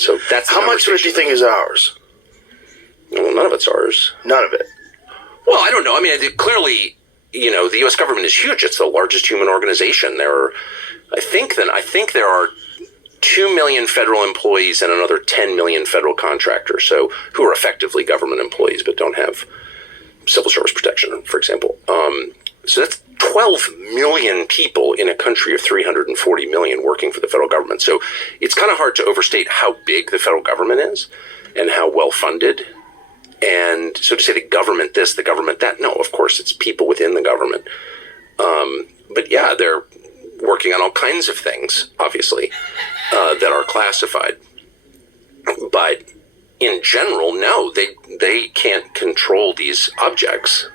So that's How much of it do you think is ours? Well, none of it's ours. None of it. Well, I don't know. I mean, clearly, the U.S. government is huge. It's the largest human organization. I think there are 2 million federal employees and another 10 million federal contractors, so who are effectively government employees but don't have civil service protection, for example. So that's 12 million people in a country of 340 million working for the federal government. So it's kind of hard to overstate how big the federal government is and how well funded. And so to say the government this, the government that, no, of course, it's people within the government. But yeah, they're working on all kinds of things, obviously, that are classified. But in general, no, they can't control these objects.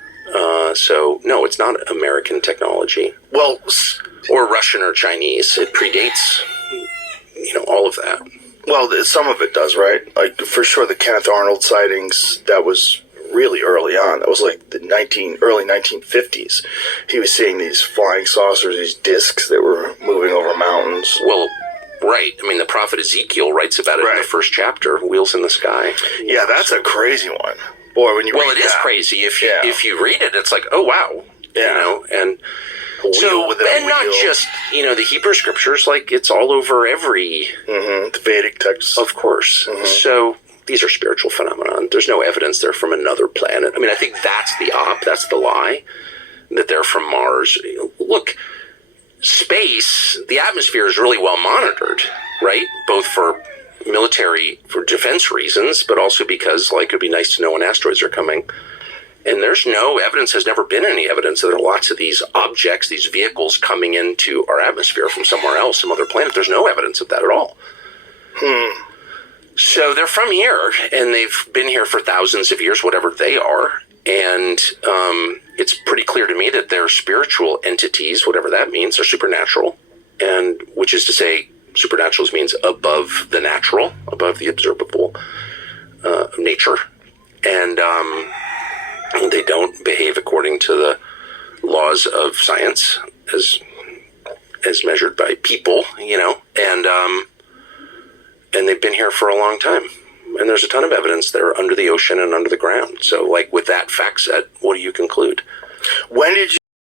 So, no, it's not American technology. Well, or Russian or Chinese. It predates, all of that. Well, some of it does, right? Like, for sure, the Kenneth Arnold sightings, that was really early on. That was like the early 1950s. He was seeing these flying saucers, these discs that were moving over mountains. Well, right. I mean, the prophet Ezekiel writes about it in the first chapter, Wheels in the Sky. Yeah, that's a crazy one. Boy, when you read it is crazy. If you read it, it's like, oh, wow. Yeah. And so, and not just, the Hebrew scriptures, like, it's all over every... the Vedic texts. Of course. So these are spiritual phenomena. There's no evidence they're from another planet. I mean, I think that's that's the lie, that they're from Mars. Look, space, the atmosphere is really well monitored, right? Both for defense reasons, but also because, like, it'd be nice to know when asteroids are coming. And there's no evidence, has never been any evidence that there are lots of these objects, these vehicles coming into our atmosphere from somewhere else, some other planet. There's no evidence of that at all. So they're from here, and they've been here for thousands of years, whatever they are. And it's pretty clear to me that they're spiritual entities, whatever that means. They're supernatural, and which is to say, supernatural means above the natural, above the observable nature. And they don't behave according to the laws of science as measured by people, and they've been here for a long time. And there's a ton of evidence they're under the ocean and under the ground. So, like, with that fact set, what do you conclude? When did you